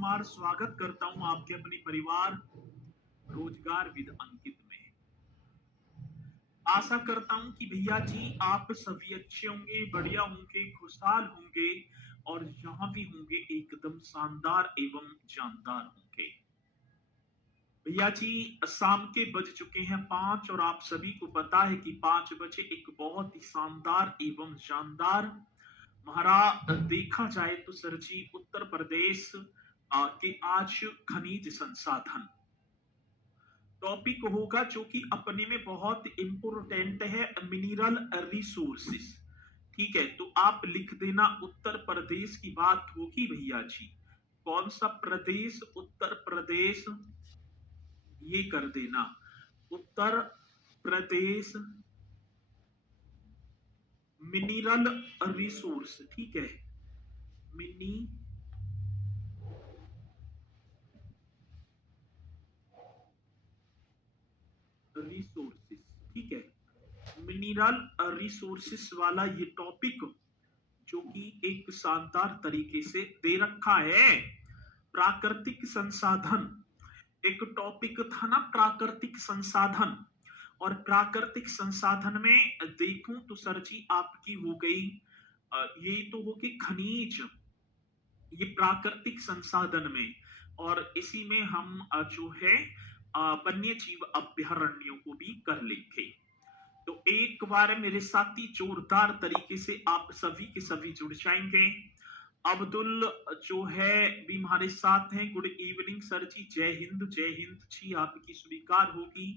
कुमार स्वागत करता हूं आपके अपने परिवार रोजगार विद अंकित में। आशा करता हूं कि भैया जी आप सभी अच्छे होंगे, बढ़िया होंगे, खुशहाल होंगे और जहां भी होंगे एकदम शानदार एवं जानदार होंगे। भैया जी शाम के बज चुके हैं 5 और आप सभी को पता है कि 5 बजे एक बहुत ही शानदार एवं शानदार महाराज देखा जाए तो सर जी उत्तर प्रदेश के आज खनिज संसाधन टॉपिक होगा जो कि अपने में बहुत इंपोर्टेंट है, मिनरल रिसोर्सेस। ठीक है, तो आप लिख देना उत्तर प्रदेश की बात होगी भैया जी। कौन सा प्रदेश? उत्तर प्रदेश, ये कर देना उत्तर प्रदेश मिनरल रिसोर्स। ठीक है, मिनी रिसोर्सेस। ठीक है, मिनरल रिसोर्सेस वाला ये टॉपिक जो कि एक शानदार तरीके से दे रखा है। प्राकृतिक संसाधन एक टॉपिक था ना, प्राकृतिक संसाधन। और प्राकृतिक संसाधन में देखूं तो सर जी आपकी हो गई ये तो होगी खनिज, ये प्राकृतिक संसाधन में। और इसी में हम जो है वन्य जीव अभ्यारण्यों को भी कर लेंगे। तो एक बार मेरे साथी जोरदार तरीके से आप सभी के सभी जुड़ जाएंगे। अब्दुल जो है भी हमारे साथ हैं। गुड इवनिंग सर जी, जय हिंद जी, आपकी स्वीकार होगी।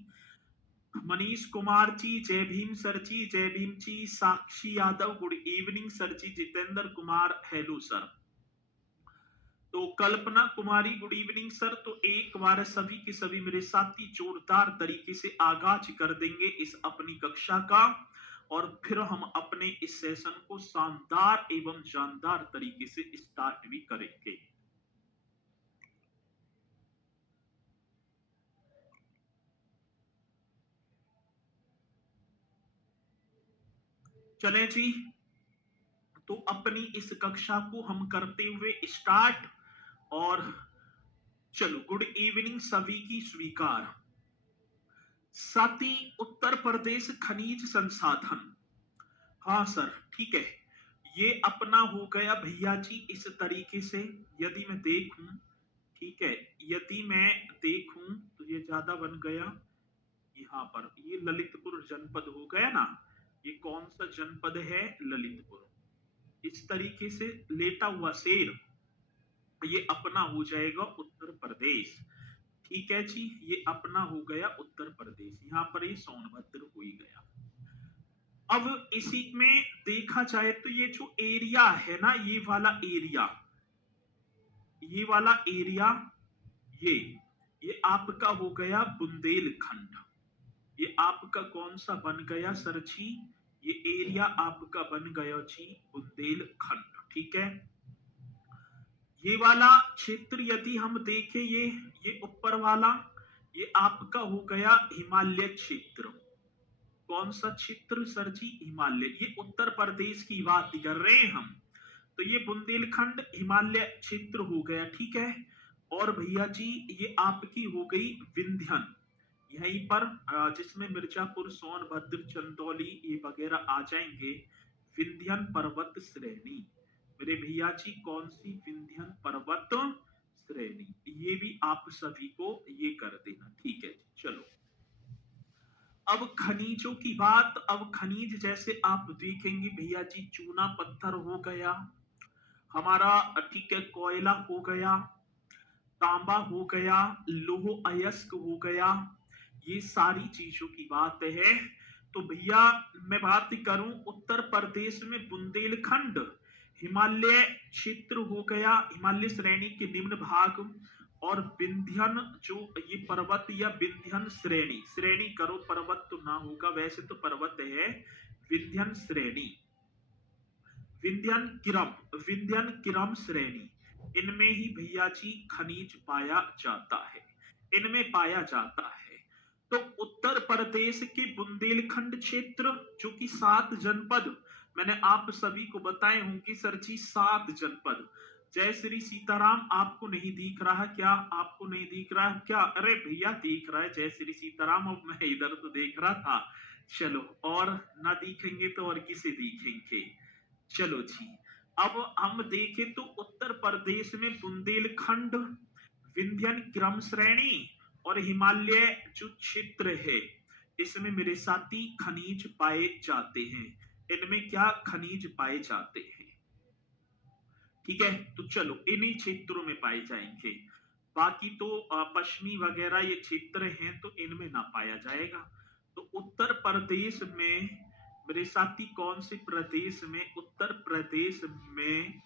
मनीष कुमार जी जय भीम सर जी, जय Bhim ji. Sakshi Yadav good evening sir ji. Jitendra Kumar hello sir. तो Kalpana Kumari good evening sir. तो एक बार सभी के सभी मेरे साथी जोरदार तरीके से आगाज कर देंगे इस अपनी कक्षा का और फिर हम अपने इस सेशन को शानदार एवं जानदार तरीके से स्टार्ट भी करेंगे। चलें जी, तो अपनी इस कक्षा को हम करते हुए स्टार्ट। और चलो, गुड इवनिंग सभी की स्वीकार। साथी उत्तर प्रदेश खनिज संसाधन, हाँ सर ठीक है, ये अपना हो गया भैया जी इस तरीके से। यदि मैं देखूं, ठीक है, यदि मैं देखूं तो ये ज्यादा बन गया। यहाँ पर ये ललितपुर जनपद हो गया ना। ये कौन सा जनपद है? ललितपुर। इस तरीके से लेटा हुआ शेर, ये अपना हो जाएगा उत्तर प्रदेश। ठीक है जी, ये अपना हो गया उत्तर प्रदेश। यहाँ पर ये सोनभद्र हो ही गया। अब इसी में देखा जाए तो ये जो एरिया है ना, ये वाला एरिया, ये आपका हो गया बुंदेलखंड। ये आपका कौन सा बन गया सर जी? ये एरिया आपका बन गया जी बुंदेलखंड। ठीक है, ये वाला क्षेत्र यदि हम देखें, ये ऊपर वाला, ये आपका हो गया हिमालय क्षेत्र। कौन सा क्षेत्र सर जी? हिमालय। ये उत्तर प्रदेश की बात कर रहे हैं हम। तो ये बुंदेलखंड हिमालय क्षेत्र हो गया। ठीक है, और भैया जी ये आपकी हो गई विंध्यन, यहीं पर जिसमें मिर्जापुर, सोनभद्र, चंदौली ये वगैरह आ जाएंगे। विंध्यन पर्वत श्रेणी मेरे भैया जी, कौन सी? विंध्यन पर्वत श्रेणी। ये भी आप सभी को ये कर देना। ठीक है जी, चलो अब खनिजों की बात। अब खनिज जैसे आप देखेंगे भैया जी, चूना पत्थर हो गया हमारा, ठीक है, कोयला हो गया, तांबा हो गया, लोह अयस्क हो गया, ये सारी चीजों की बात है। तो भैया मैं बात करूं उत्तर प्रदेश में बुंदेलखंड हिमालय क्षेत्र हो गया, हिमालय श्रेणी के निम्न भाग, और विंध्यन जो ये पर्वत या विंध्यन श्रेणी, श्रेणी करो, पर्वत तो ना होगा, वैसे तो पर्वत है। विंध्यन श्रेणी, विंध्यन किरम श्रेणी, इनमें ही भैया जी खनिज पाया जाता है, इनमें पाया जाता है। तो उत्तर प्रदेश के बुंदेलखंड क्षेत्र जो कि 7 जनपद, मैंने आप सभी को बताए होंगे सर जी, 7 जनपद, जय श्री सीताराम, आपको नहीं दिख रहा क्या? आपको नहीं दिख रहा क्या? अरे भैया दिख रहा है जय श्री सीताराम, अब मैं इधर तो देख रहा था। चलो, और ना दिखेंगे तो और किसे दिखेंगे। चलो जी, अब हम देखें तो उत्तर प्रदेश में बुंदेलखंड, विंध्यन क्रम श्रेणी और हिमालय जो क्षेत्र है, इसमें मेरे साथी खनिज पाए जाते हैं। इनमें क्या खनिज पाए जाते हैं? ठीक है, तो चलो इन्हीं क्षेत्रों में पाए जाएंगे। बाकी तो पश्चिमी वगैरह ये क्षेत्र हैं तो इनमें ना पाया जाएगा। तो उत्तर प्रदेश में मेरे साथी कौन से प्रदेश में? उत्तर प्रदेश में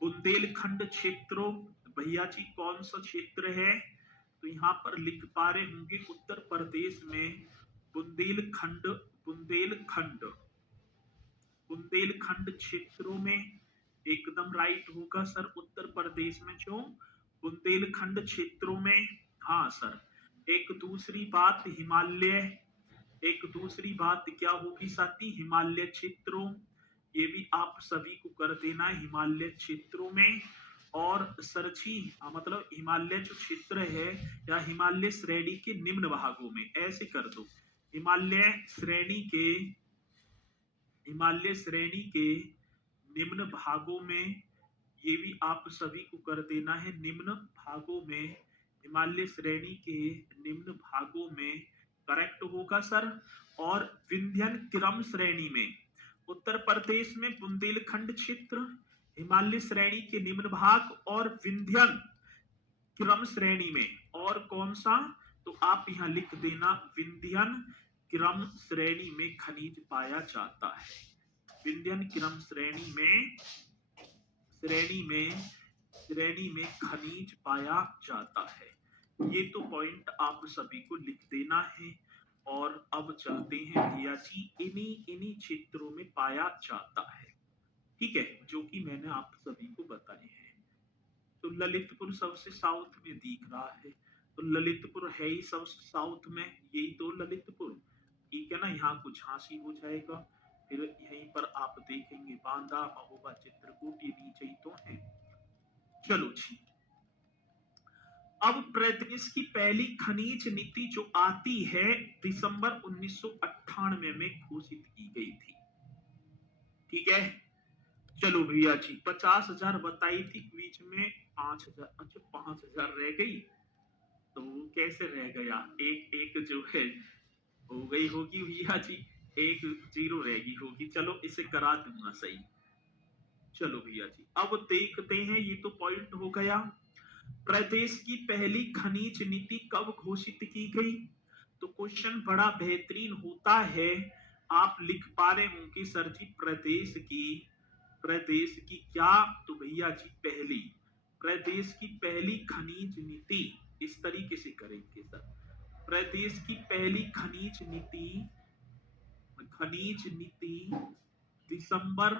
बुंदेलखंड क्षेत्रों, भैया जी कौन सा क्षेत्र है? तो यहाँ पर लिख पा रहे होंगे उत्तर प्रदेश में बुंदेलखंड, बुंदेलखंड, बुंदेलखंड क्षेत्रों में एकदम राइट होगा सर। उत्तर प्रदेश में जो बुंदेलखंड क्षेत्रों में, हाँ सर। एक दूसरी बात हिमालय, एक दूसरी बात क्या होगी साथी? हिमालय क्षेत्रों, ये भी आप सभी को कर देना है हिमालय क्षेत्रों में। और सरछी मतलब हिमालय जो क्षेत्र है या हिमालय श्रेणी के निम्न भागों में, ऐसे कर दो। हिमालय श्रेणी के, हिमालय श्रेणी के निम्न भागों में, ये भी आप सभी को कर देना है निम्न भागों में। हिमालय श्रेणी के निम्न भागों में करेक्ट होगा सर। और विंध्यन क्रम श्रेणी में, उत्तर प्रदेश में बुंदेलखंड क्षेत्र, हिमालय श्रेणी के निम्न भाग और विंध्यन क्रम श्रेणी में, और कौन सा? तो आप यहां लिख देना विंध्यन क्रम श्रेणी में खनिज पाया जाता है। विंध्यन क्रम श्रेणी में, श्रेणी में खनिज पाया जाता है। ये तो पॉइंट आप सभी को लिख देना है। और अब चलते हैं भैया जी, इन्हीं क्षेत्रों में पाया जाता है। ठीक है, जो कि मैंने आप सभी को बताए हैं। तो ललितपुर सबसे साउथ में दिख रहा है, तो ललितपुर है ही सबसे साउथ में, यही तो ललितपुर। ठीक है ना, यहाँ कुछ झांसी हो जाएगा। फिर यहीं पर आप देखेंगे बांदा, महोबा, चित्रकूट, ये नीचे ही तो है। चलो जी, अब प्रदेश की पहली खनिज नीति जो आती है दिसंबर 1998 में घोषित की गई थी। ठीक है, चलो भैया जी 50,000 बताई थी, बीच में 5,000, अच्छा 5,000 रह गई। तो कैसे रह गया? एक एक जो है हो गई होगी भैया जी, एक जीरो रहेगी होगी। चलो इसे करा दूंगा सही। चलो भैया जी, अब देखते हैं, ये तो पॉइंट हो गया। प्रदेश की पहली खनिज नीति कब घोषित की गई? तो क्वेश्चन बड़ा बेहतरीन होता है। आप लिख पा रहे होंगे सर जी प्रदेश की क्या? तो भैया जी पहली, प्रदेश की पहली खनिज नीति, इस तरीके से करेंगे सर। प्रदेश की पहली खनिज नीति दिसंबर,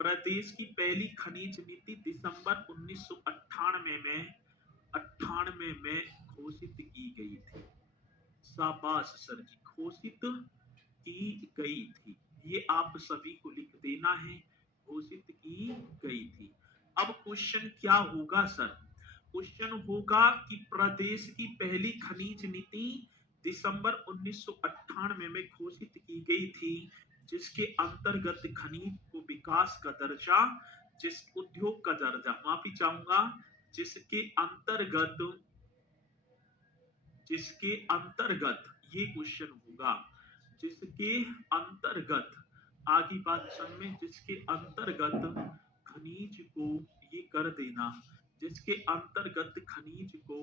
प्रदेश की पहली खनिज नीति दिसंबर 1998 में घोषित की गई थी। शाबाश सर जी, घोषित की गई थी, ये आप सभी को लिख देना है, घोषित की गई थी। अब क्वेश्चन क्या होगा सर? क्वेश्चन होगा कि प्रदेश की पहली खनिज नीति दिसंबर 1998 में घोषित की गई थी, जिसके अंतर्गत खनिज को विकास का दर्जा, जिस उद्योग का दर्जा, माफी चाहूंगा, जिसके अंतर्गत ये क्वेश्चन होगा, जिसके अंतर्गत, आगे बात में, जिसके अंतर्गत खनिज को, ये कर देना, जिसके अंतर्गत खनिज को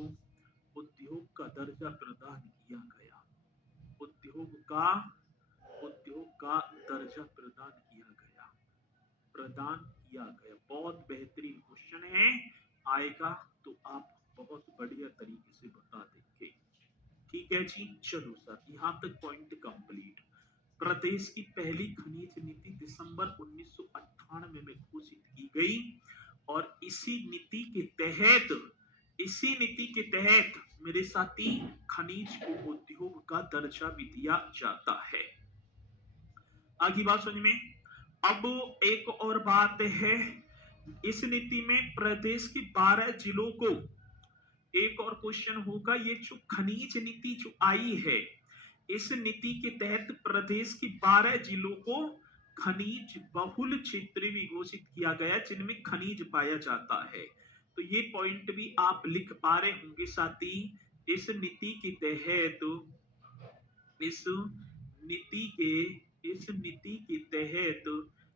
उद्योग का दर्जा प्रदान किया गया, उद्योग का दर्जा प्रदान किया गया। बहुत बेहतरीन क्वेश्चन है, आएगा तो आप बहुत बढ़िया तरीके से बता देंगे। ठीक है जी, चलो सर यहाँ तक पॉइंट कंप्लीट। प्रदेश की पहली खनिज नीति दिसंबर 1998 में घोषित की गई, और इसी नीति के तहत मेरे साथी खनिज को उद्योग का दर्जा भी दिया जाता है। आगे बात समझ में। अब एक और बात है इस नीति में प्रदेश के 12 जिलों को, एक और क्वेश्चन होगा, ये जो खनिज नीति जो आई है, इस नीति के तहत प्रदेश के 12 जिलों को खनिज बहुल क्षेत्र भी घोषित किया गया जिनमें खनिज पाया जाता है। तो ये पॉइंट भी आप लिख पा रहे होंगे साथी। इस नीति के तहत, इस नीति के इस नीति के तहत,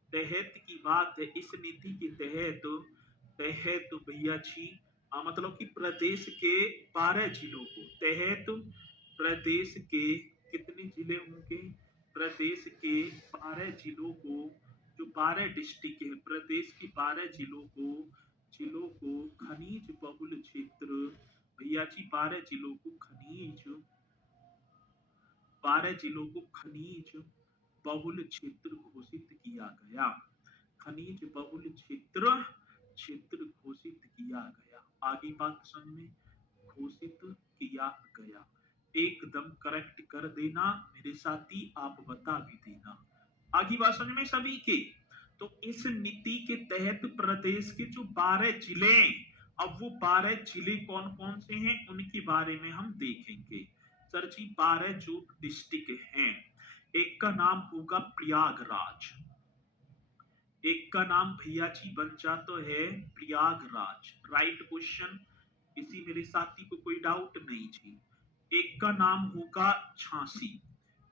तहत की बात है, इस नीति के तहत, तहत भैया जी मतलब कि प्रदेश के 12 जिलों को, तहत प्रदेश के कितने जिले होंगे, प्रदेश के 12 जिलों को, जो 12 डिस्ट्रिक्ट है, प्रदेश के 12 जिलों को खनिज बहुल क्षेत्र, भैया जी 12 जिलों को खनिज, 12 जिलों को खनिज बहुल क्षेत्र घोषित किया गया, खनिज बहुल क्षेत्र क्षेत्र घोषित किया गया। आगे बात समझ में, घोषित किया गया, एकदम करेक्ट कर देना मेरे साथी, आप बता भी देना। आगे बात समझ में सभी के। तो इस नीति के तहत प्रदेश के जो 12 जिले, अब वो 12 जिले कौन कौन से हैं उनके बारे में हम देखेंगे। सर जी 12 जो डिस्ट्रिक्ट हैं, एक का नाम होगा प्रयागराज, एक का नाम भैया जी बन जाता है प्रयागराज, राइट क्वेश्चन, किसी मेरे साथी को कोई डाउट नहीं जी। एक का नाम होगा झांसी,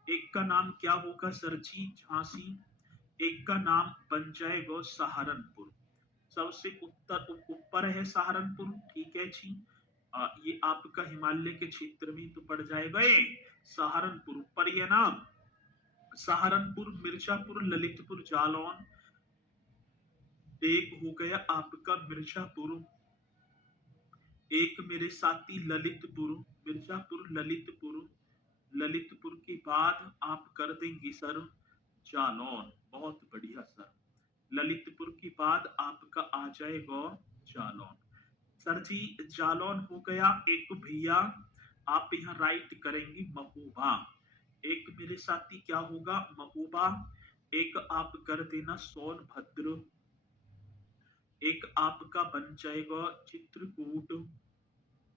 एक का नाम क्या होगा सर जी, झांसी। एक का नाम बन जाएगा सहारनपुर, सबसे ऊपर है सहारनपुर, ठीक है जी। ये आपका हिमालय के क्षेत्र में तो पड़ जाएगा ये सहारनपुर, ऊपर ये नाम सहारनपुर, मिर्जापुर, ललितपुर, जालौन, एक हो गया आपका मिर्जापुर, एक मेरे साथी ललितपुर, मिर्जापुर, ललितपुर, ललितपुर के बाद आप कर देंगे सर जालौन, बहुत बढ़िया सर, ललितपुर के बाद आपका आ जाएगा जालौन। सर जी जालौन हो गया, एक भैया आप यहाँ राइट करेंगे महोबा, एक मेरे साथी क्या होगा महोबा, एक आप कर देना सोनभद्र, एक आपका बन जाएगा चित्रकूट,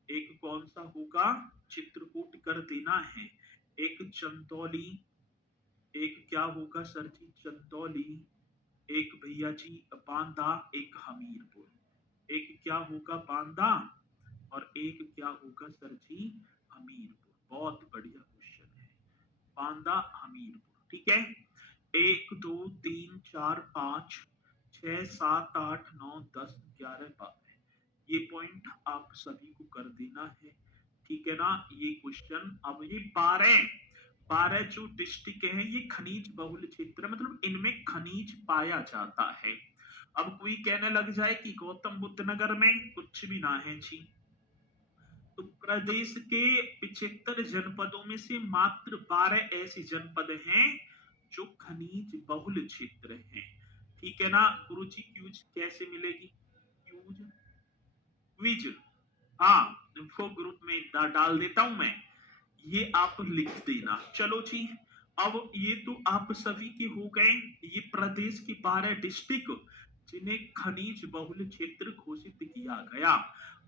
एक कौन सा होगा चित्रकूट कर देना है, एक चंदौली, एक क्या होगा सर जी चंदौली, एक भैया जी बांदा, एक हमीरपुर, एक क्या होगा बांदा और एक क्या होगा सर जी हमीरपुर, बहुत बढ़िया क्वेश्चन है, बांदा हमीरपुर, ठीक है। 1 2 3 4 5 6 7 8 9 10 11 12, ये पॉइंट आप सभी को कर देना है, ठीक है ना। ये क्वेश्चन, अब ये 12 जो डिस्ट्रिक्ट है ये खनिज बहुल क्षेत्र, मतलब इनमें खनिज पाया जाता है। अब कोई कहने लग जाए कि गौतम बुद्ध नगर में कुछ भी ना है जी, तो प्रदेश के 75 जनपदों में से मात्र 12 ऐसे जनपद हैं जो खनिज बहुल क्षेत्र हैं, ठीक है ना। गुरुजी क्यूज कैसे मिलेगी, क्यूज क्विज, हाँ इनको ग्रुप में डाल देता हूं मैं, ये आप लिख देना। चलो जी, अब ये तो आप सभी के हो गए, ये प्रदेश की 12 डिस्ट्रिक्ट जिन्हें खनिज बहुल क्षेत्र घोषित किया गया।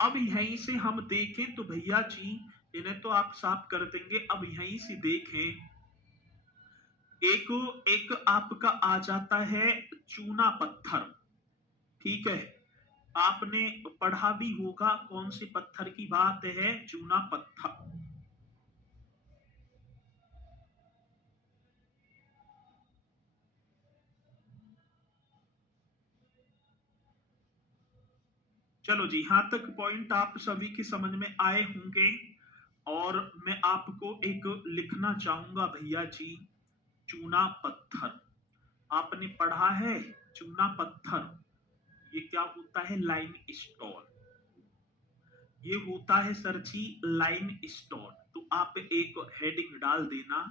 अब यहीं से हम देखें तो भैया जी, इन्हें तो आप साफ कर देंगे, अब यहीं से देखें, एक एक आपका आ जाता है चूना पत्थर, ठीक है, आपने पढ़ा भी होगा कौन से पत्थर की बात है, चूना पत्थर। चलो जी, यहां तक पॉइंट आप सभी की समझ में आए होंगे, और मैं आपको एक लिखना चाहूंगा भैया जी, चूना पत्थर आपने पढ़ा है, चूना पत्थर ये क्या होता है, लाइम स्टोन, ये होता है सर जी लाइम स्टोन, तो आप एक हेडिंग डाल देना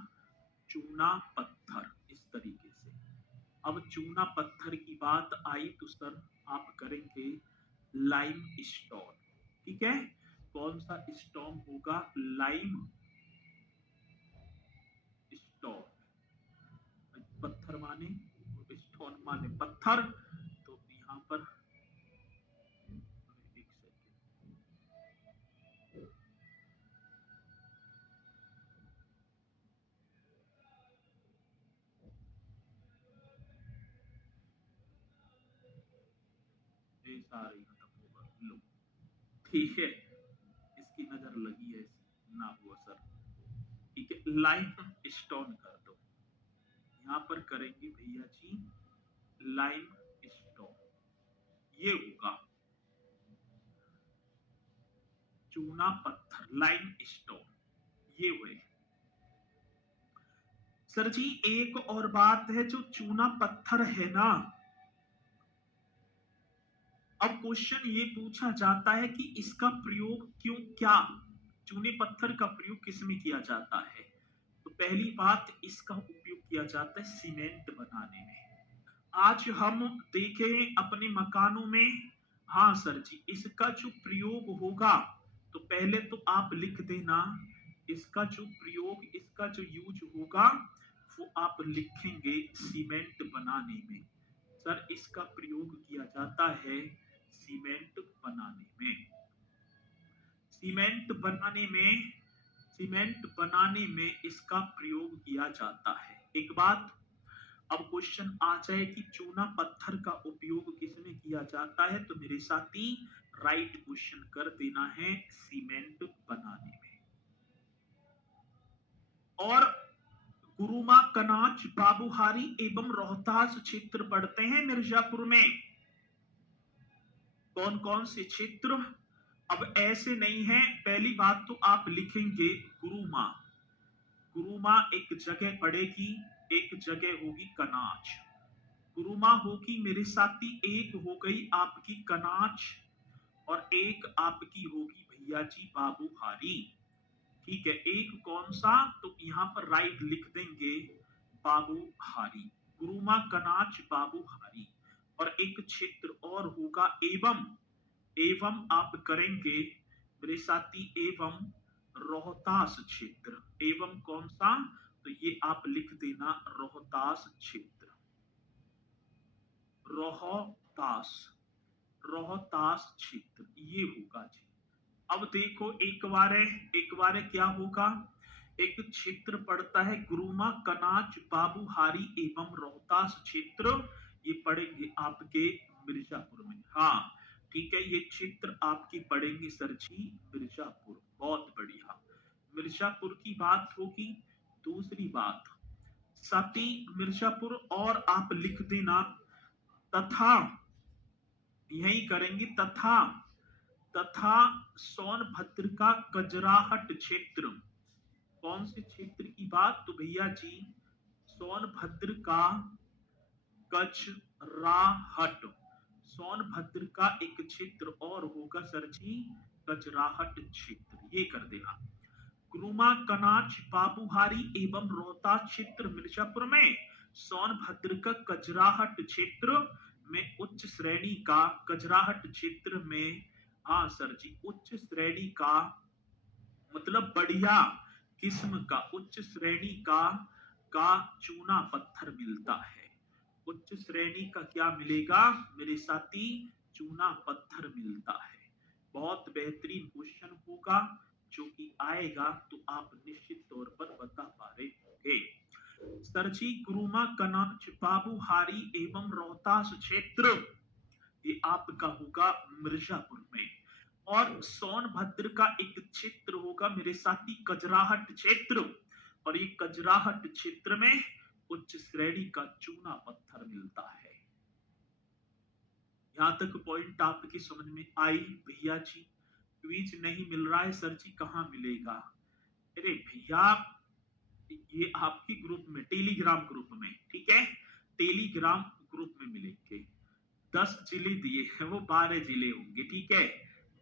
चूना पत्थर इस तरीके से। अब चूना पत्थर की बात आई तो सर आप करेंगे लाइम स्टोन, ठीक है, कौन सा स्टोन होगा, लाइम स्टोन, पत्थर माने स्टोन माने पत्थर, तो यहाँ पर सारे खत्म होगा। लो, ठीक है, इसकी नजर लगी है, ना हुआ सर। ठीक है, लाइम स्टोन कर दो। यहाँ पर करेंगे भैया जी लाइम स्टोन, ये होगा चूना पत्थर, लाइम स्टोन, ये हुए। सर जी एक और बात है, जो चूना पत्थर है ना, अब क्वेश्चन ये पूछा जाता है कि इसका प्रयोग क्यों, क्या चूने पत्थर का प्रयोग किस में किया जाता है? तो पहली बात, इसका उपयोग किया जाता है सीमेंट बनाने में। आज हम देखें अपने मकानों में, हाँ सर जी, इसका जो प्रयोग होगा, तो पहले तो आप लिख देना, इसका जो प्रयोग, इसका जो यूज होगा, वो आप लिखेंगे सीमेंट बनाने में। सर इसका प्रयोग किया जाता है सीमेंट बनाने में। सीमेंट बनाने में, सीमेंट बनाने में इसका प्रयोग किया जाता है। एक बात, अब क्वेश्चन आ जाए कि चूना पत्थर का उपयोग किसमें किया जाता है, तो मेरे साथी राइट क्वेश्चन कर देना है सीमेंट बनाने में। और गुरुमा, कनाच, बाबूहारी एवं रोहतास क्षेत्र पड़ते हैं मिर्जापुर में। कौन कौन से क्षेत्र? अब ऐसे नहीं है, पहली बात तो आप लिखेंगे गुरुमा, गुरुमा एक जगह पड़ेगी, एक जगह होगी कनाच। गुरुमा होगी मेरे साथी, एक हो गई आपकी कनाच, और एक आपकी होगी भैया जी बाबूहारी। ठीक है, एक कौन सा, तो यहां पर राइट लिख देंगे बाबूहारी, गुरुमा, कनाच, बाबूहारी। और एक क्षेत्र और होगा एवं, एवं आप करेंगे मेरे साथी एवं रोहतास क्षेत्र। एवं कौन सा, तो ये आप लिख देना रोहतास क्षेत्र, रोहतास, रोहतास क्षेत्र, ये होगा जी। अब देखो एक बार क्या होगा, एक क्षेत्र पड़ता है गुरुमा, कनाच, बाबूहारी एवं रोहतास क्षेत्र, ये पड़ेंगे आपके मिर्जापुर में। हाँ ठीक है, ये क्षेत्र आपकी पड़ेंगे सर जी मिर्जापुर। बहुत बढ़िया, मिर्जापुर की बात होगी। दूसरी बात, साथी मिर्जापुर, और आप लिख देना तथा, यही करेंगे तथा, तथा सोनभद्र का कजराहट क्षेत्र। कौन से क्षेत्र की बात, तो भैया जी सोनभद्र का कजराहट, सोनभद्र का एक क्षेत्र और होगा सर जी कजराहट क्षेत्र, ये कर देना। गुरुमा, कनाच, बाबूहारी एवं रोहतास क्षेत्र मिर्जापुर में, सोनभद्र का कजराहट क्षेत्र में उच्च श्रेणी का, कजराहट क्षेत्र में, हाँ सर जी उच्च श्रेणी का मतलब बढ़िया किस्म का, उच्च श्रेणी का चूना पत्थर मिलता है। उच्च श्रेणी का क्या मिलेगा मेरे साथी, चूना पत्थर मिलता है। बहुत बेहतरीन क्वेश्चन होगा, जो कि आएगा तो आप निश्चित तौर पर बता पा रहे होंगे। सर जी गुरुमा, कनाच, बाबूहारी एवं रोहतास क्षेत्र, ये आपका होगा मिर्जापुर में। और सोनभद्र का एक क्षेत्र होगा मेरे साथी कजराहट क्षेत्र, और ये कजराहट क्षेत्र में उच्च श्रेणी का चूना पत्थर मिलता है। यहां तक पॉइंट आपकी समझ में आई भैया जी? क्विज नहीं मिल रहा है सर जी, कहां मिलेगा? अरे भैया ये आपकी ग्रुप में, टेलीग्राम ग्रुप में, ठीक है, टेलीग्राम ग्रुप में मिलेंगे। 10 जिले दिए हैं, वो 12 जिले होंगे, ठीक है,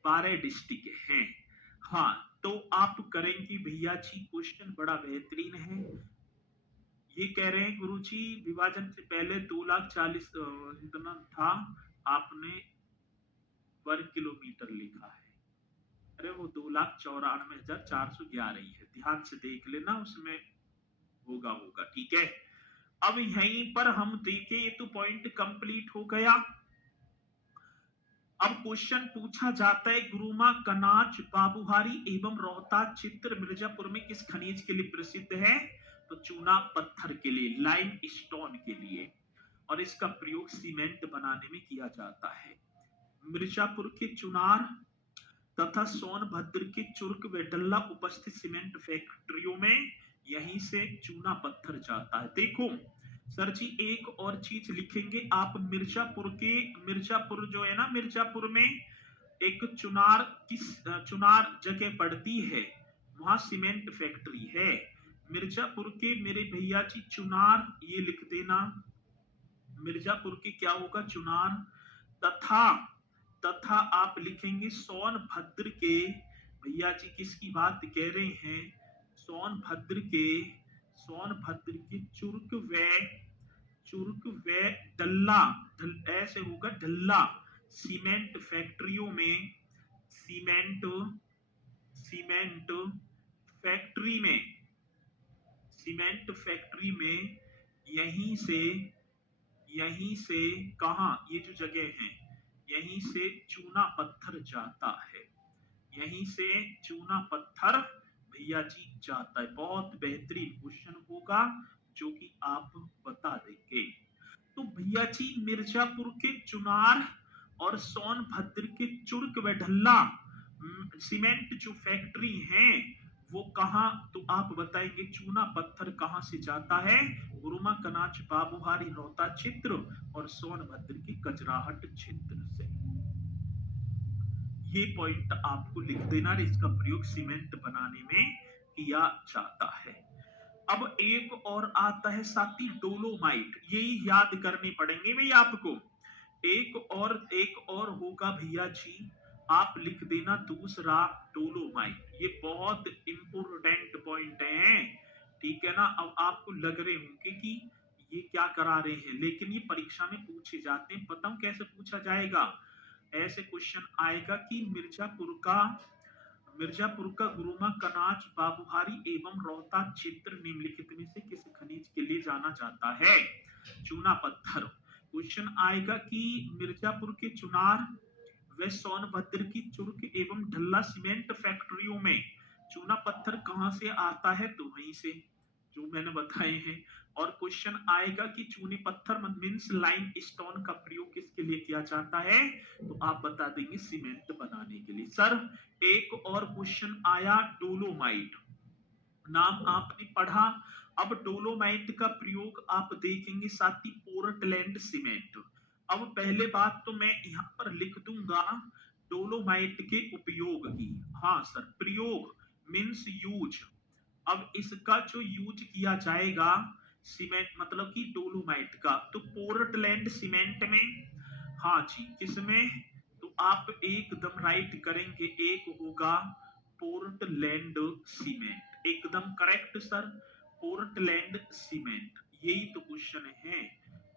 12 डिस्ट्रिक्ट हैं। हाँ तो आप करेंगे भैया जी, क्वेश्चन बड़ा बेहतरीन है। ये कह रहे हैं गुरुजी विभाजन से पहले 2,40,000 इतना था, आपने वर्ग किलोमीटर लिखा है। अरे वो 2,94,411 ही है, ध्यान से देख लेना, उसमें होगा होगा, ठीक है। अब यहीं पर हम देखें, ये तो पॉइंट कंप्लीट हो गया। अब क्वेश्चन पूछा जाता है गुरुमा, कनाच, बाबूहारी एवं रोहतास क्षेत्र मिर्जापुर में किस खनिज के लिए प्रसिद्ध है? तो चूना पत्थर के लिए, लाइम स्टोन के लिए, और इसका प्रयोग सीमेंट बनाने में किया जाता है। मिर्जापुर के चुनार तथा सोनभद्र के चुर्क व डल्ला उपस्थित सीमेंट फैक्ट्रियों में यहीं से चूना पत्थर जाता है। देखो सर जी, एक और चीज लिखेंगे आप, मिर्जापुर जो है ना, मिर्जापुर में एक चुनार जगह पड़ती है, वहां सीमेंट फैक्ट्री है। मिर्जापुर के मेरे भैया जी चुनार, ये लिख देना, मिर्जापुर की क्या होगा, चुनार, तथा तथा आप लिखेंगे सोनभद्र के, भैया जी किसकी बात कह रहे हैं, सोनभद्र के चुर्क व डल्ला, ऐसे होगा डल्ला सीमेंट फैक्ट्रियों में, सीमेंट सीमेंट फैक्ट्री में सीमेंट फैक्ट्री में यहीं से कहा, ये जो जगह है यहीं से चूना पत्थर जाता है, यहीं से चूना पत्थर भैया जी जाता है। बहुत बेहतरीन क्वेश्चन होगा जो कि आप बता देंगे। तो भैया जी मिर्जापुर के चुनार और सोनभद्र के चुर्क व ढल्ला सीमेंट जो फैक्ट्री है वो कहाँ, तो आप बताएंगे चूना पत्थर कहां से जाता है, गुरुमा कनाच बाबूहारी रोहता क्षेत्र और सोनभद्र की कचराहट क्षेत्र से। ये पॉइंट आपको लिख देना, इसका प्रयोग सीमेंट बनाने में किया जाता है। अब एक और आता है साथी डोलोमाइट, यही याद करने पड़ेंगे भैया आपको। एक और होगा भैया जी, आप लिख देना दूसरा डोलोमाइट। ये बहुत इंपोर्टेंट पॉइंट है, ठीक है ना। अब आपको लग रहे होंगे कि ये क्या करा रहे हैं, लेकिन ये परीक्षा में पूछे जाते हैं। बताऊं कैसे पूछा जाएगा, ऐसे क्वेश्चन आएगा कि मिर्जापुर का गुरुमा कनाच बाबूहारी एवं रोहता क्षेत्र निम्नलिखित में से किस खनिज के लिए जाना जाता है, चूना पत्थर। क्वेश्चन आएगा कि मिर्जापुर के चुनार व सोनभद्र की चुर्क एवं ढल्ला सीमेंट फैक्ट्रियों में चूना पत्थर कहां से आता है, तो वहीं से जो मैंने बताए हैं। और क्वेश्चन आएगा कि चूने पत्थर मींस लाइम स्टोन का प्रयोग किसके लिए किया जाता है, तो आप बता देंगे सीमेंट बनाने के लिए। सर एक और क्वेश्चन आया डोलोमाइट, नाम आपने पढ़ा। अब डोलोमाइट का प्रयोग आप देखेंगे साथी पोर्टलैंड सीमेंट। अब पहले बात तो मैं यहां पर लिख दूंगा डोलोमाइट के उपयोग की, हाँ सर, प्रयोग मींस यूज। अब इसका जो यूज किया जाएगा सीमेंट मतलब कि डोलोमाइट का, तो पोर्टलैंड सीमेंट में, हाँ जी, किसमें, तो आप एकदम राइट करेंगे, एक होगा पोर्टलैंड सीमेंट, एकदम करेक्ट सर, पोर्टलैंड सीमेंट, यही तो क्वेश्चन है,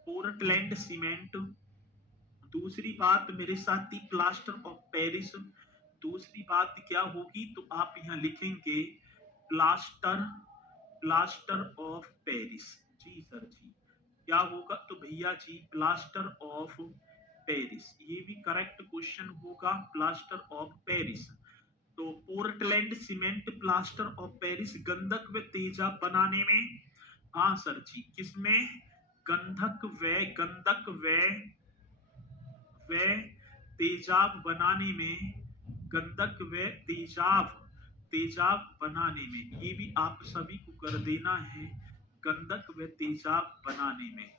पोर्टलैंड सीमेंट। दूसरी बात मेरे साथी प्लास्टर ऑफ पेरिस, दूसरी बात क्या होगी, तो आप यहां लिखेंगे प्लास्टर ऑफ पेरिस। जी सर जी, क्या होगा, तो भैया जी प्लास्टर ऑफ पेरिस, ये भी करेक्ट क्वेश्चन होगा, प्लास्टर ऑफ पेरिस। तो Portland cement plaster of Paris गंधक व तेजाब बनाने में, हाँ सर जी, किसमें, गंधक व तेजाब बनाने में, गंधक व तेजाब बनाने में, ये भी आप सभी को कर देना है, गंधक व तेजाब बनाने में,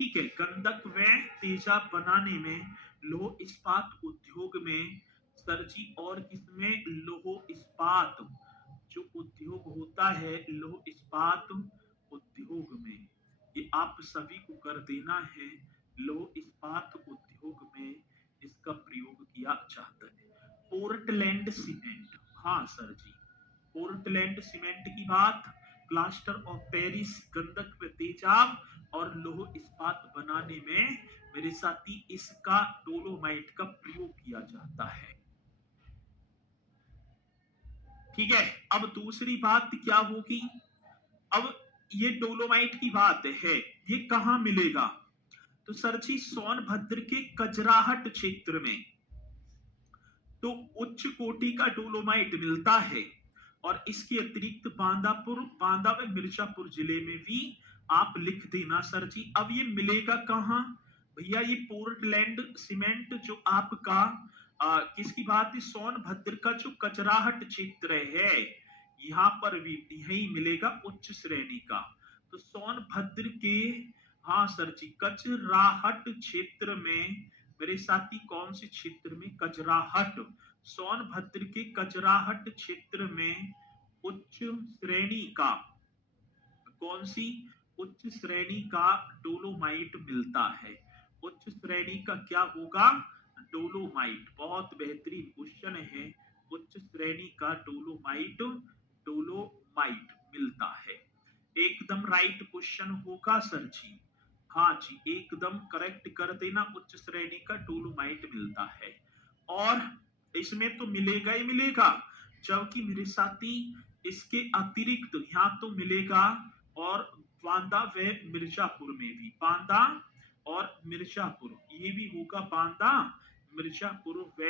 ठीक है। गंधक व तेजाब बनाने में, लौह इस्पात उद्योग में सर जी, और किसमें, लौह इस्पात जो उद्योग होता है, लौह इस्पात उद्योग में, ये आप सभी को कर देना है, लौह इस्पात उद्योग में इसका प्रयोग किया जाता है। पोर्टलैंड सीमेंट, हाँ सर जी, पोर्टलैंड सीमेंट की बात, प्लास्टर ऑफ पेरिस गंधक व तेजाब और लौह इस्पात बनाने में मेरे साथी इसका डोलोमाइट का प्रयोग किया जाता है, ठीक है। अब दूसरी बात क्या होगी, अब ये डोलोमाइट की बात है, ये कहां मिलेगा, तो सर जी सोनभद्र के कजराहट क्षेत्र में तो उच्च कोटि का डोलोमाइट मिलता है, और इसके अतिरिक्त बांदा व मिर्जापुर जिले में भी आप लिख देना सर जी। अब ये मिलेगा कहां, भैया ये पोर्टलैंड सीमेंट जो आपका किसकी बात है, सोनभद्र का जो कचराहट क्षेत्र है, यहाँ पर भी यही मिलेगा उच्च श्रेणी का। तो सोनभद्र के, हाँ सर जी, कचराहट क्षेत्र में, मेरे साथी कौन से क्षेत्र में, कचराहट, सोनभद्र के कचराहट क्षेत्र में उच्च श्रेणी का, कौन सी, उच्च श्रेणी का डोलोमाइट मिलता है। उच्च श्रेणी का क्या होगा, डोलोमाइट। बहुत बेहतरीन क्वेश्चन है। उच्च श्रेणी का डोलोमाइट, डोलोमाइट मिलता है। एकदम राइट क्वेश्चन होगा सर जी। हाँ जी, एकदम करेक्ट कर देना, उच्च श्रेणी का डोलोमाइट मिलता है। और इसमें तो मिलेगा ही मिलेगा, जबकि मेरे साथी इसके अतिरिक्त यहाँ तो मिलेगा, और बांदा व मिर्जापुर में भी, बांदा और मिर्जापुर, ये भी होगा, बांदा मिर्जापुर व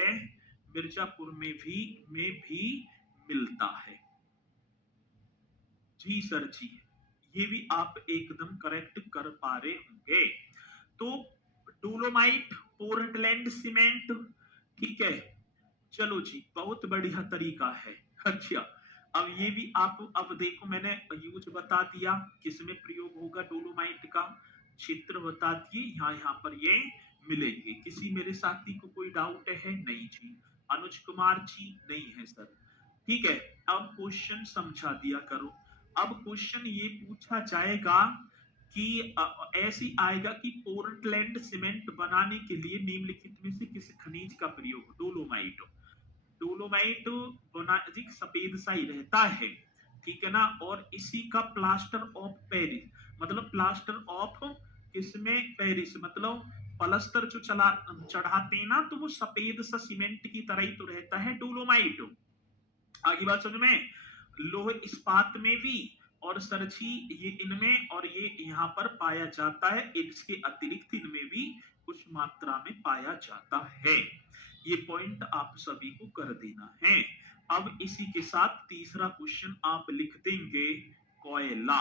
मिर्जापुर में भी मिलता है। जी सर जी, ये भी आप एकदम करेक्ट कर पा रहे होंगे। तो डोलोमाइट, पोर्टलैंड सीमेंट, ठीक है, चलो जी, बहुत बढ़िया तरीका है। अच्छा, अब ये भी आप, अब देखो मैंने यूज बता दिया, किसमें प्रयोग होगा डोलोमाइट का, क्षेत्र बता दिए, यहाँ यहाँ पर ये मिलेंगे। किसी मेरे साथी को कोई डाउट है? नहीं जी। अनुज कुमार जी, नहीं है सर। ठीक है, अब क्वेश्चन समझा दिया करो। अब क्वेश्चन ये पूछा जाएगा कि ऐसी आएगा कि पोर्टलैंड सीमेंट बनाने के लिए निम्नलिखित में से किस खनिज का प्रयोग, डोलोमाइट। डोलोमाइट बना जी सफेद सा ही रहता है, ठीक है ना, और इसी का प्लास्टर ऑफ पेरिस, मतलब प्लास्टर ऑफ किसमें, पेरिस, मतलब पलस्तर जो चला चढ़ाते हैं ना, तो वो सफेद सा सीमेंट की तरह ही तो रहता है डोलोमाइट। आगे बात समझ में, लोहे इस्पात में भी, और सरजी ये इनमें, और ये यहाँ पर पाया जाता है, इसके अतिरिक्त इनमें भी कुछ मात्रा में पाया जाता है। ये पॉइंट आप सभी को कर देना है। अब इसी के साथ तीसरा क्वेश्चन आप लिख देंगे, कोयला।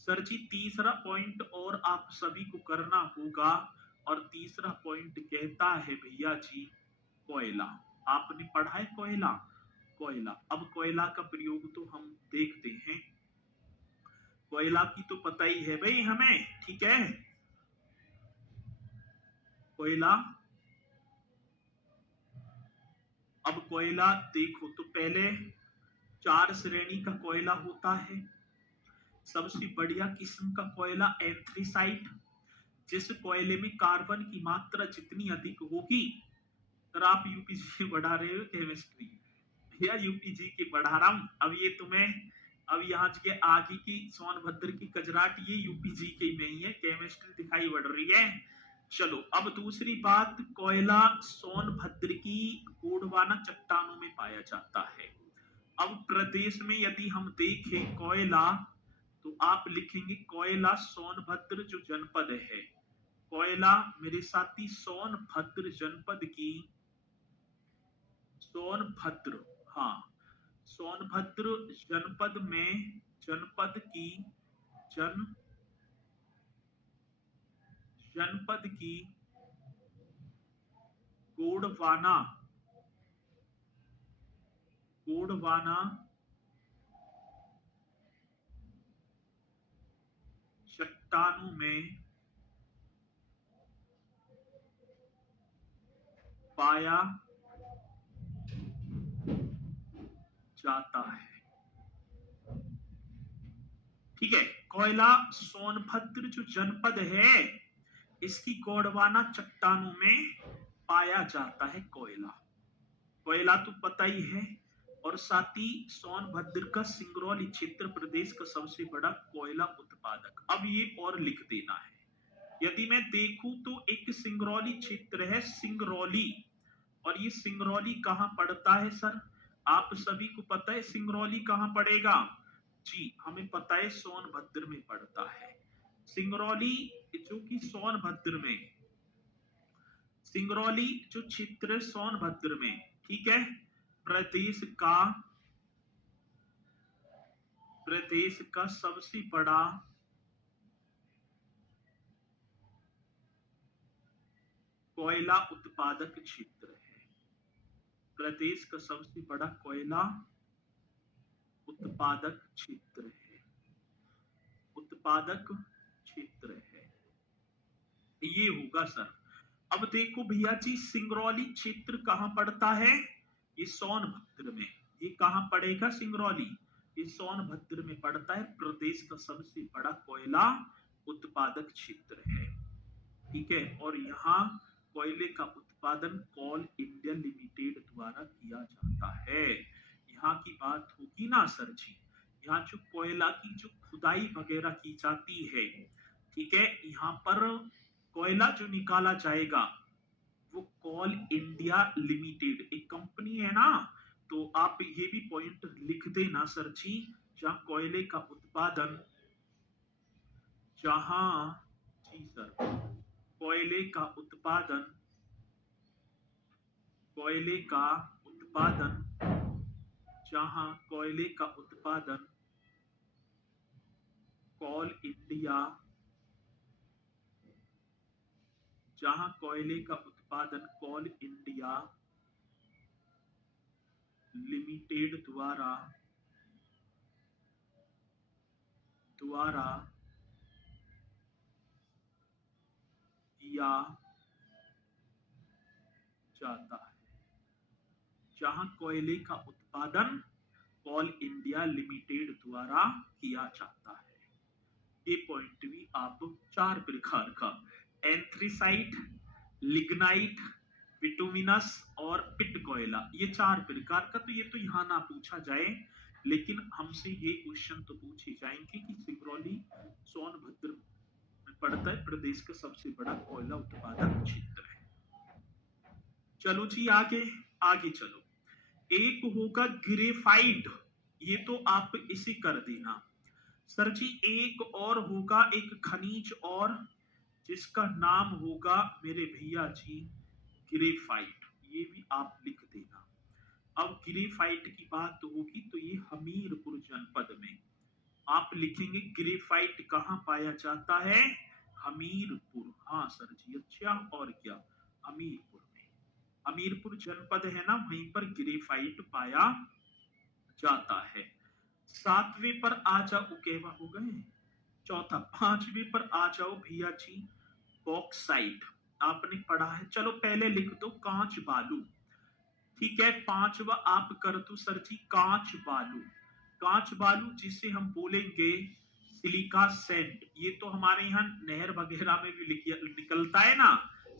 सर जी तीसरा पॉइंट और आप सभी को करना होगा, और तीसरा पॉइंट कहता है भैया जी, कोयला। आपने पढ़ा है कोयला, कोयला। अब कोयला का प्रयोग तो हम देखते हैं, कोयला की तो पता ही है भाई हमें, ठीक है, कोयला। अब कोयला देखो तो पहले 4 श्रेणी का कोयला होता है। सबसे बढ़िया किस्म का कोयला एंथ्रीसाइट, जिस कोयले में कार्बन की मात्रा जितनी अधिक होगी, सर आप यूपीजी बढ़ा रहे हो केमिस्ट्री, भैया यूपीजी की बढ़ा रहा हूं। अब ये तुम्हें, अब यहाँ के आगे की सोनभद्र की कजराट, ये यूपीजी के में ही है, केमिस्ट्री दिखाई बढ़ रही है। चलो अब दूसरी बात, कोयला सोनभद्र की गोंडवाना चट्टानों में पाया जाता है। अब प्रदेश में यदि हम देखें कोयला, तो आप लिखेंगे कोयला सोनभद्र जो जनपद है, कोयला मेरे साथी सोनभद्र जनपद की, सोनभद्र, हाँ, सोनभद्र जनपद में, जनपद की, जनपद की गोंडवाना, गोंडवाना चट्टानों में पाया जाता है। ठीक है, कोयला सोनभद्र जो जनपद है, इसकी गोंडवाना चट्टानों में पाया जाता है कोयला। कोयला तो पता ही है, और साथ ही सोनभद्र का सिंगरौली क्षेत्र प्रदेश का सबसे बड़ा कोयला उत्पादक। अब ये और लिख देना है, यदि मैं देखूं तो एक सिंगरौली क्षेत्र है, सिंगरौली, और ये सिंगरौली कहां पड़ता है सर, आप सभी को पता है सिंगरौली कहां पड़ेगा? जी हमें पता है, सोनभद्र में पड़ता है सिंगरौली, जो कि सोनभद्र में, सिंगरौली जो क्षेत्र सोनभद्र में, ठीक है, प्रदेश का सबसे बड़ा कोयला उत्पादक क्षेत्र है। प्रदेश का सबसे बड़ा कोयला उत्पादक क्षेत्र है। उत्पादक क्षेत्र है, ये होगा सर। अब देखो भैया जी, सिंगरौली क्षेत्र कहां पड़ता है? ये सोनभद्र में। ये कहां पड़ेगा सिंगरौली? ये सोनभद्र में पड़ता है। प्रदेश का सबसे बड़ा कोयला उत्पादक क्षेत्र है, ठीक है। और यहाँ कोयले का उत्पादन कोल इंडिया लिमिटेड द्वारा किया जाता है। यहाँ की बात होगी ना सर जी, यहाँ जो कोयला की जो खुदाई वगैरह की जाती है, ठीक है, यहाँ पर कोयला जो निकाला जाएगा वो कोल इंडिया लिमिटेड एक कंपनी है ना। तो आप ये भी पॉइंट लिख देना सर जी, जहां कोयले का उत्पादन, जहां, जी सर, कोयले का उत्पादन, कोयले का उत्पादन, जहां कोयले का उत्पादन कोल इंडिया, जहां कोयले का उत्पादन कोल इंडिया लिमिटेड द्वारा किया जाता है। जहां कोयले का उत्पादन कोल इंडिया लिमिटेड द्वारा किया जाता है। ये पॉइंट भी आप 4 प्रकार का, एंथ्रीसाइट, लिग्नाइट, बिटुमिनस और पिट कोयला, ये 4 प्रकार का। तो ये तो यहाँ ना पूछा जाए, लेकिन हमसे ये क्वेश्चन तो पूछे जाएंगे कि सिंगरौली सोनभद्र में पड़ता है, प्रदेश का सबसे बड़ा कोयला उत्पादक क्षेत्र है। चलो जी आगे, आगे चलो। एक होगा ग्रेफाइट, ये तो आप इसे कर देना सर जी। एक और होगा एक खनिज और, जिसका नाम होगा मेरे भैया जी ग्रेफाइट, ये भी आप लिख देना। अब ग्रेफाइट की बात होगी तो ये हमीरपुर जनपद में आप लिखेंगे। ग्रेफाइट कहाँ पाया जाता है? हमीरपुर, हाँ सर जी, अच्छा, और क्या, हमीरपुर में, हमीरपुर जनपद है ना, वहीं पर ग्रेफाइट पाया जाता है। 7वें पर आ जाओ, केवा हो गए, चौथा। 5वें पर आ जाओ भैया जी, बॉक्साइट, आपने पढ़ा है। चलो पहले लिख दो कांच बालू, ठीक है। 5वां आप कर दो सर जी कांच बालू। कांच बालू जिसे हम बोलेंगे सिलिका सैंड, ये तो हमारे यहाँ नहर वगैरह में भी निकलता है ना,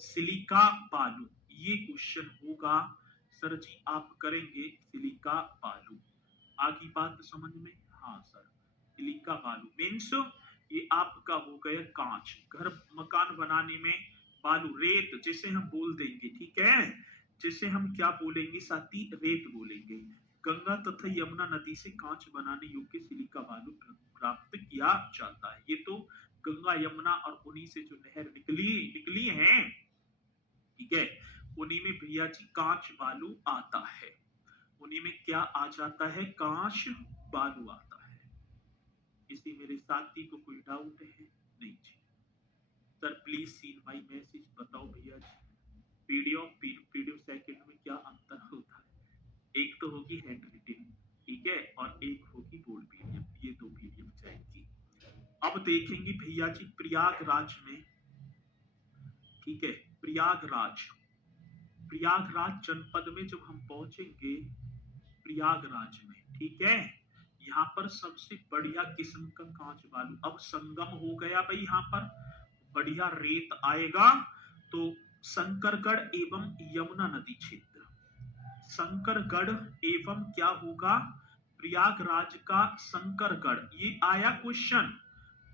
सिलिका बालू, ये क्वेश्चन होगा सर जी। आप करेंगे सिलिका बालू, आगे बात समझ में? हाँ सर, सिलिका बालू मीन्स ये आपका हो गया कांच, घर मकान बनाने में बालू, रेत जिसे हम बोल देंगे, ठीक है, जिसे हम क्या बोलेंगे साथी, रेत बोलेंगे। गंगा तथा यमुना नदी से कांच बनाने योग्य सिलिका बालू प्राप्त किया जाता है। ये तो गंगा यमुना और उन्हीं से जो नहर निकली है, ठीक है, उन्हीं में भैया जी कांच बालू आता है। उन्हीं में क्या आ जाता है? कांच बालू आता है। इसी मेरे साथी को कोई डाउट है? नहीं जी sir, please send by message बताओ भैया जी, पीडीएफ सेकंड में क्या अंतर होता है? एक तो होगी हैंड रिटन, ठीक है, और एक होगी बोर्ड पीडीएफ, ये दो पीडीएफ जाएगी। अब देखेंगे भैया जी प्रयागराज में, ठीक है, प्रयागराज जनपद में जब हम पहुंचेंगे प्रयागराज में, ठीक है, यहाँ पर सबसे बढ़िया किस्म का कांच बालू, अब संगम हो गया भाई, यहाँ पर बढ़िया रेत आएगा। तो शंकरगढ़ एवं यमुना नदी क्षेत्र, शंकरगढ़ एवं क्या होगा, प्रयागराज का शंकरगढ़, ये आया क्वेश्चन।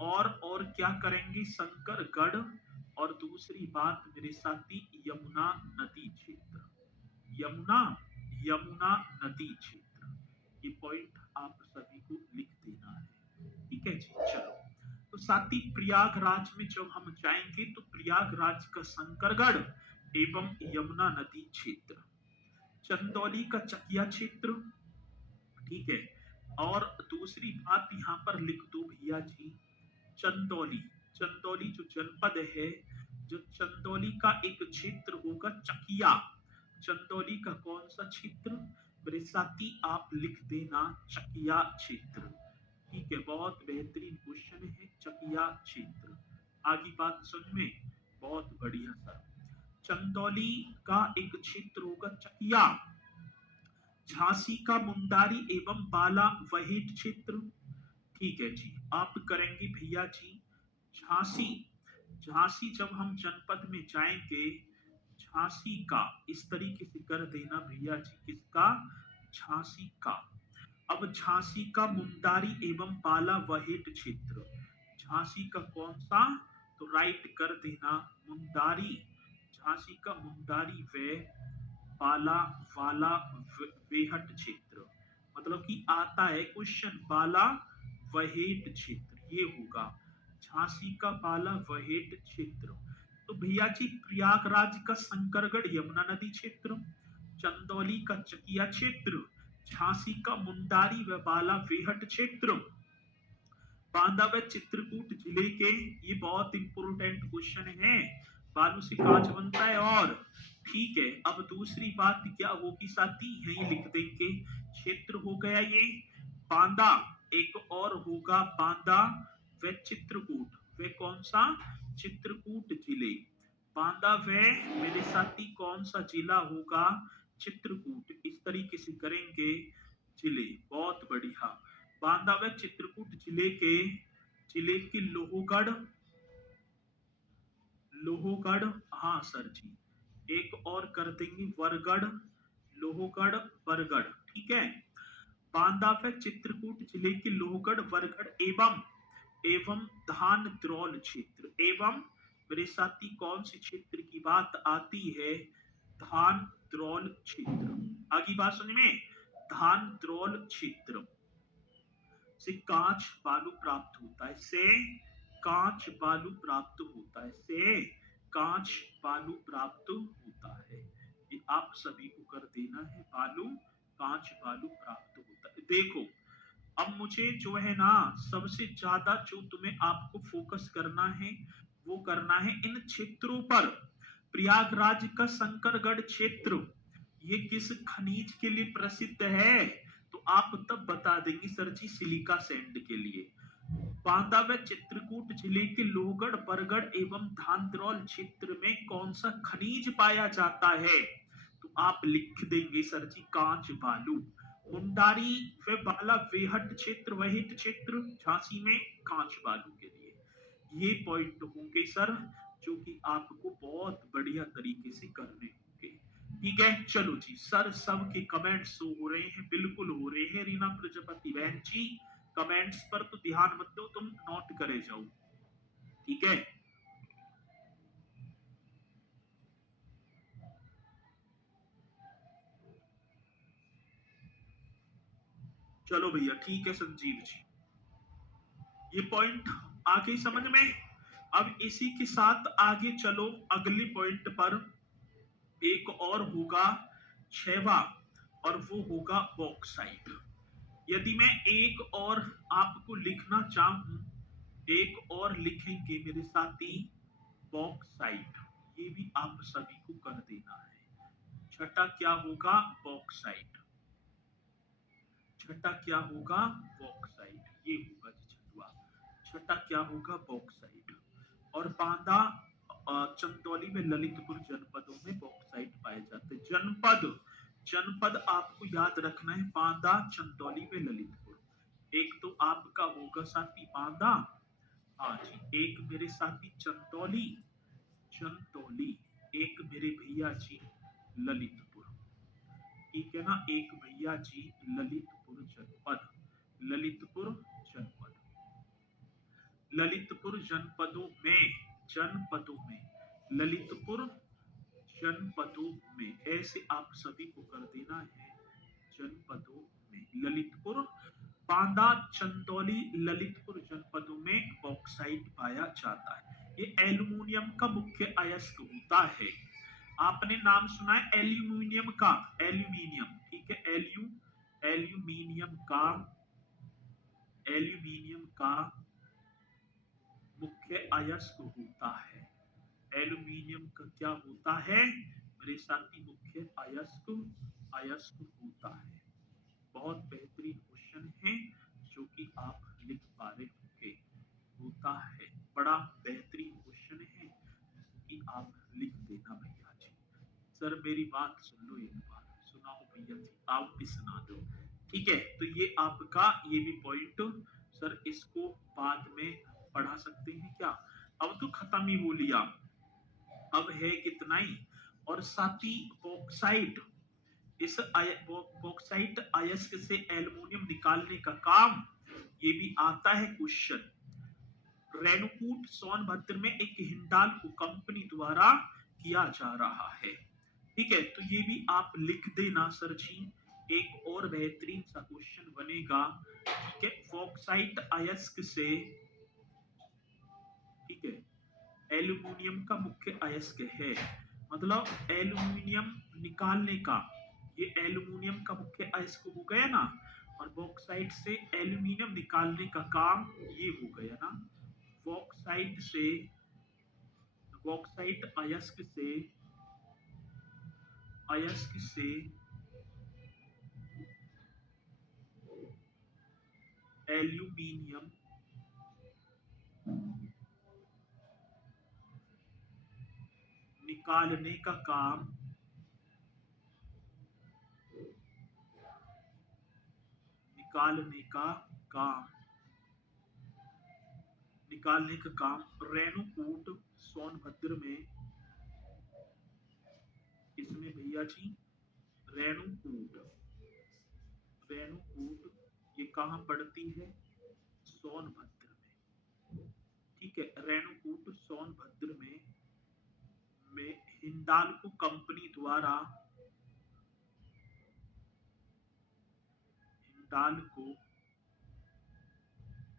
और क्या करेंगे, शंकरगढ़, और दूसरी बात मेरे साथी यमुना नदी क्षेत्र, यमुना नदी क्षेत्र, ये पॉइंट आप सभी को लिख देना है, ठीक है जी। चलो, तो साथी प्रयागराज में जब हम जाएंगे तो प्रयागराज का शंकरगढ़ एवं यमुना नदी क्षेत्र, चंदौली का चकिया क्षेत्र, ठीक है, और दूसरी बात यहाँ पर लिख दो भैया जी चंदौली जो जनपद है, जो चंदौली का एक क्षेत्र होगा चकिया, चंदौली का कौन सा क्षेत्र? मेरे साथी आप लिख देना चकिया क्षेत्र। ठीक है, बहुत बेहतरीन क्वेश्चन है, चकिया क्षेत्र। आगे बात समझ में? बहुत बढ़िया सर। चंदौली का एक क्षेत्र होगा चकिया। झांसी का मुंडारी एवं बाला वहीट क्षेत्र। ठीक है जी, आप करेंगे भैया जी झांसी। झांसी जब हम जनपद में जाएंगे, झांसी का इस तरीके से कर देना भैया जी, किसका? झांसी का। अब झांसी का मुंडारी एवं बाला वहीट क्षेत्र, झांसी का कौन सा? तो राइट कर देना मुंडारी, झांसी का मुंडारी व बाला वाला वेहट क्षेत्र। मतलब कि आता है क्वेश्चन बाला वहेट क्षेत्र, ये होगा झांसी का बाला वहेट क्षेत्र। तो भैया जी प्रयागराज का शंकरगढ़ यमुना नदी क्षेत्र, चंदौली का चकिया क्षेत्र, झांसी का मुंडारी व बाला वेहट क्षेत्र, बांदा व चित्रकूट जिले के, ये बहुत इंपोर्टेंट क्वेश्चन है, बालू से कांच बनता है। और ठीक है, अब दूसरी बात क्या होगी साथी, यही लिख देंगे, क्षेत्र हो गया ये बांदा, एक और होगा बांदा व चित्रकूट, वे कौन सा? चित्रकूट जिले। बांदा व मेरे साथी कौन सा जिला होगा? चित्रकूट। इस तरीके से करेंगे जिले, बहुत बढ़िया। बांदा व चित्रकूट जिले के लोहगढ़, लोहगढ़, हाँ सर जी, एक और कर देंगे वरगढ़, लोहगढ़ बरगढ़। ठीक है, बांदा व चित्रकूट जिले के लोहगढ़ वरगढ़ एवं धान द्रोल क्षेत्र, एवं मेरे साथी कौन से क्षेत्र की बात आती है? धान द्रोल क्षेत्र। आगे बात समझ में? धान द्रोल क्षेत्र से कांच बालू प्राप्त होता है, से कांच बालू प्राप्त होता है, से कांच बालू प्राप्त होता है। ये आप सभी को कर देना है, बालू कांच बालू प्राप्त होता है। देखो अब मुझे जो है ना, सबसे ज्यादा जो तुम्हें आपको फोकस करना है वो करना है इन क्षेत्रों पर। प्रयागराज का शंकरगढ़ क्षेत्र ये किस खनिज के लिए प्रसिद्ध है? तो आप तब बता देंगे सर जी सिलिका सैंड के लिए। बांदा व चित्रकूट जिले के लोहगढ़ बरगढ़ एवं धांधरौल क्षेत्र में कौन सा खनिज पाया जाता है? तो आप लिख देंगे सर जी कांच बालू। मुंडारी व बाला वेहट क्षेत्र, वहिट क्षेत्र झांसी में कांच बालू के लिए। ये पॉइंट होंगे सर जो कि आपको बहुत बढ़िया तरीके से करने होंगे। ठीक है, चलो जी सर, सबके कमेंट्स हो रहे हैं, बिल्कुल हो रहे हैं। रीना प्रजापति बहन जी कमेंट्स पर तो ध्यान मत दो, तुम नोट करे जाओ। ठीक है, चलो भैया ठीक है संजीव जी, ये पॉइंट आगे समझ में। अब इसी के साथ आगे चलो अगले पॉइंट पर। एक और होगा छेवा, और वो होगा बॉक्साइट। यदि मैं एक और आपको लिखना चाहूं, एक और लिखेंगे मेरे साथी बॉक्साइट, ये भी आप सभी को कर देना है। छठा क्या होगा? बॉक्साइट। छठा क्या होगा? बॉक्साइट, ये होगा जी छठवा। छठा क्या होगा? बॉक्साइट। और बांदा चंदौली में ललितपुर जनपदों में बॉक्साइट पाए जाते हैं। जनपद, जनपद आपको याद रखना है, बांदा चंदौली में ललितपुर। एक तो आपका होगा साथी बांदा, हाँ जी, एक मेरे साथी चंदौली, चंदौली, एक मेरे भैया जी ललितपुर। ठीक है ना, एक भैया जी ललितपुर जनपद, ललितपुर जनपद, ललितपुर जनपदों में, जनपदों में, ललितपुर जनपदों में, ऐसे आप सभी को कर देना है जनपदों में। ललितपुर, बांदा, चंदौली, ललितपुर जनपदों में बॉक्साइट पाया जाता है। ये एल्यूमिनियम का मुख्य अयस्क होता है। आपने नाम सुना है एल्यूमिनियम का? एल्यूमिनियम, ठीक है, एल्यूमिनियम का, एल्यूमिनियम का मुख्य अयस्क होता है। एल्यूमिनियम का क्या होता है मेरे साथी? मुख्य अयस्क अयस्क होता है। बहुत बेहतरीन क्वेश्चन है जो कि आप लिख पा रहे होंगे। होता है, बड़ा बेहतरीन क्वेश्चन है कि आप लिख देना भैया जी। सर मेरी बात सुन लो एक बार, सुनाओ भैया जी, आप भी सुना दो। ठीक है, तो ये आपका ये भी पॉइंट, सर इसको बाद में पढ़ा सकते हैं क्या? अब तो खत्म ही हो लिया, अब है कितना ही। और साथी बॉक्साइट, इस बॉक्साइट अयस्क से एल्युमिनियम निकालने का काम ये भी आता है क्वेश्चन। रेणुकूट सोनभद्र में एक हिंडाल्को कंपनी द्वारा किया जा रहा है। ठीक है, तो ये भी आप लिख देना सर जी। एक और बेहतरीन सा क्वेश्चन बनेगा। ठीक है, बॉक्साइट अयस्क से, ठीक है, एल्यूमिनियम का मुख्य अयस्क है, मतलब एल्यूमिनियम निकालने का, ये एल्यूमिनियम का मुख्य अयस्क हो गया ना, और बॉक्साइट से एल्यूमिनियम निकालने का काम ये हो गया ना। बॉक्साइट से, बॉक्साइट अयस्क से एल्यूमिनियम निकालने का काम, निकालने का काम, निकालने का काम रेणुकूट सोनभद्र में, इसमें भैया जी रेणुकूट, रेणुकूट ये कहाँ पड़ती है? सोनभद्र में। ठीक है, रेणुकूट सोनभद्र में हिंडाल्को कंपनी द्वारा, हिंडाल्को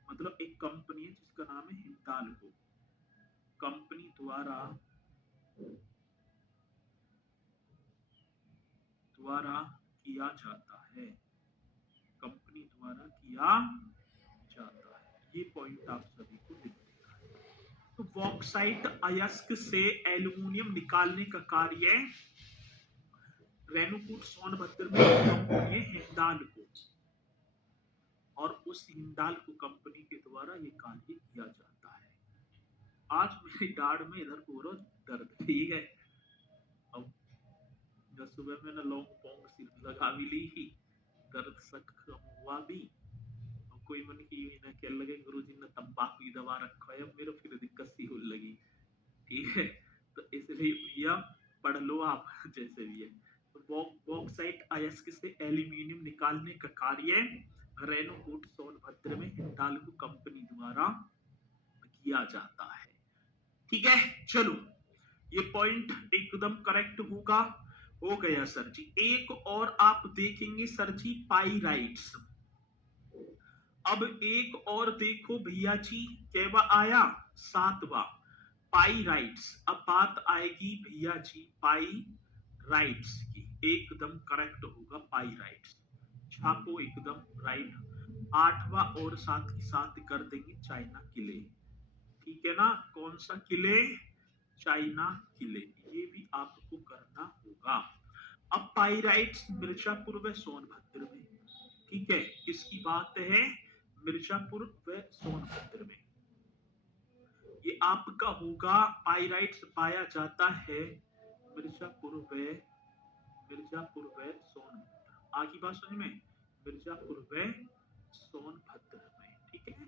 मतलब एक कंपनी है जिसका नाम है हिंडाल्को, कंपनी द्वारा किया जाता है, कंपनी द्वारा किया जाता है। ये पॉइंट आप सभी को लिख देना है। तो बॉक्साइट अयस्क से एल्यूमिनियम निकालने का कार्य रेणुकूट सोनभद्र में कंपनी हिंडाल्को, और उस हिंडाल्को कंपनी के द्वारा ये कार्य किया जाता है। आज मेरी दाढ़ में इधर पूरा दर्द, ठीक है। अब जब सुबह मैंने लॉन्ग पोंग सिर लगा भी ली ही, दर्द सक कम हुआ भी। अब कोई मन की ना क्या लगे, गुरुजी ने तंबाकू की दवा रखा है, अब मेरे फिर दिक्कत सी होने लगी। ठीक है, तो इसलिए भैया पढ़ लो आप जैसे भी है। तो बॉक्साइट अयस्क से एल्यूमिनियम निकालने का कार्य रेणुकूट सोनभद्र में हिंडाल्को कंपनी द्वारा किया जाता है। ठीक है, चलो ये पॉइंट एकदम करेक्ट होगा, हो गया सर जी। एक और आप देखेंगे सर जी पाइराइट्स। अब एक और देखो भैया जी, कैवा आया? सातवां, पाइराइट्स। अब बात आएगी भैया जी पाइराइट्स की, एकदम करेक्ट होगा पाइराइट्स, छापो एकदम राइट। आठवां और साथ ही साथ कर देंगे चाइना किले। ठीक है ना, कौन सा किले? चाइना किले, ये भी आपको करना होगा। अब पाइराइट्स मिर्जापुर व सोनभद्र में, ठीक है, किसकी बात है? मिर्जापुर व सोनभद्र में ये आपका होगा। पाइराइट्स पाया जाता है मिर्जापुर व सोनभद्र। आगे बात समझ में, मिर्जापुर व सोनभद्र में। ठीक है,